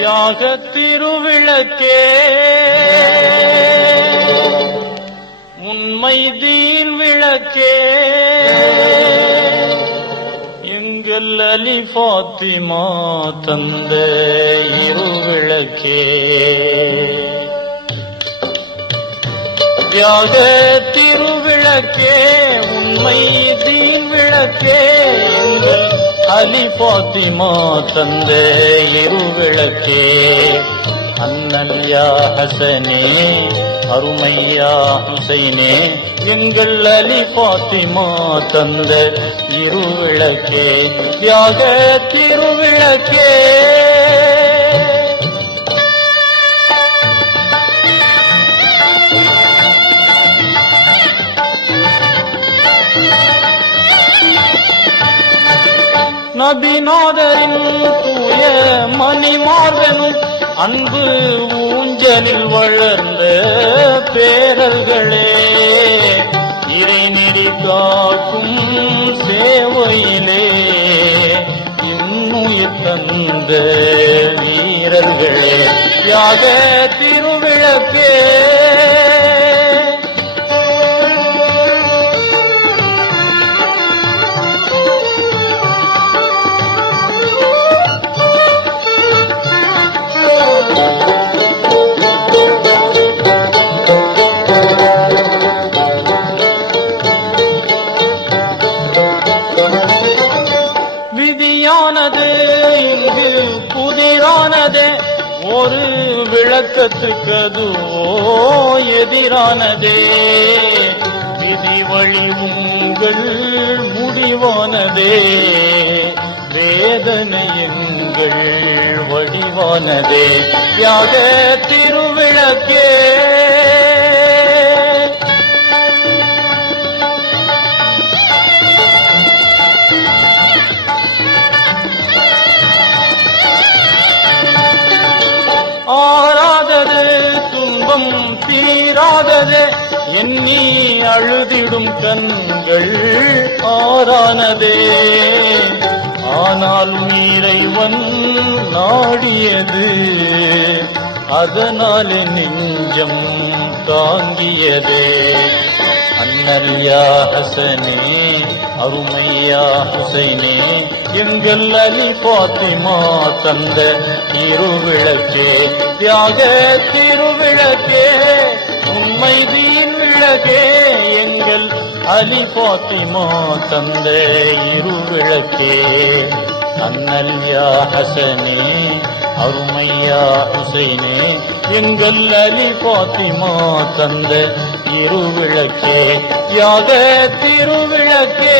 தியாக திருவிளக்கே உண்மை தீன் விளக்கே எங்கள் அலி ஃபாத்திமா தந்த இருவிளக்கே தியாக திருவிளக்கே உண்மை தீன் விளக்கே எங்கள் அலி ஃபாத்திமா தந்த இருவிளக்கே அண்ணல் யா ஹசனே அருமையா ஹுசைனே எங்கள் அலி ஃபாத்திமா தந்த இருவிளக்கே தியாக திருவிளக்கே நபிநாதரின் தூய மணிமார்வனும் அன்பு ஊஞ்சலில் வளர்ந்த பேரர்களே இறைநெறி காக்கும் சேவையிலே இன்னுயிர் தந்த வீரர்களே தியாக திருவிளக்கே விதியானது இங்கு புதிரானது ஒரு விளக்கத்துக்கு அதுவோ எதிரானதே விதி வழி உங்கள் முடிவானதே வேதனை எங்கள் வடிவானதே தியாக திருவிளக்கே ஆராதது துன்பம் தீராதது எண்ணி அழுதிடும் கண்கள் ஆறானதே ஆனால் இறைவன் நாடியது அதனால் நெஞ்சம் தாங்கியதே அண்ணல் யா ஹசனே அருமையா ஹுசைனே எங்கள் அலி ஃபாத்திமா தந்த இருவிளக்கே தியாக திருவிளக்கே உண்மை தீன் விளக்கே எங்கள் அலி ஃபாத்திமா தந்த இருவிளக்கே அண்ணல் யா ஹசனே அருமையா ஹுசைனே எங்கள் அலி ஃபாத்திமா தந்த இருவிளக்கே தியாக திருவிளக்கே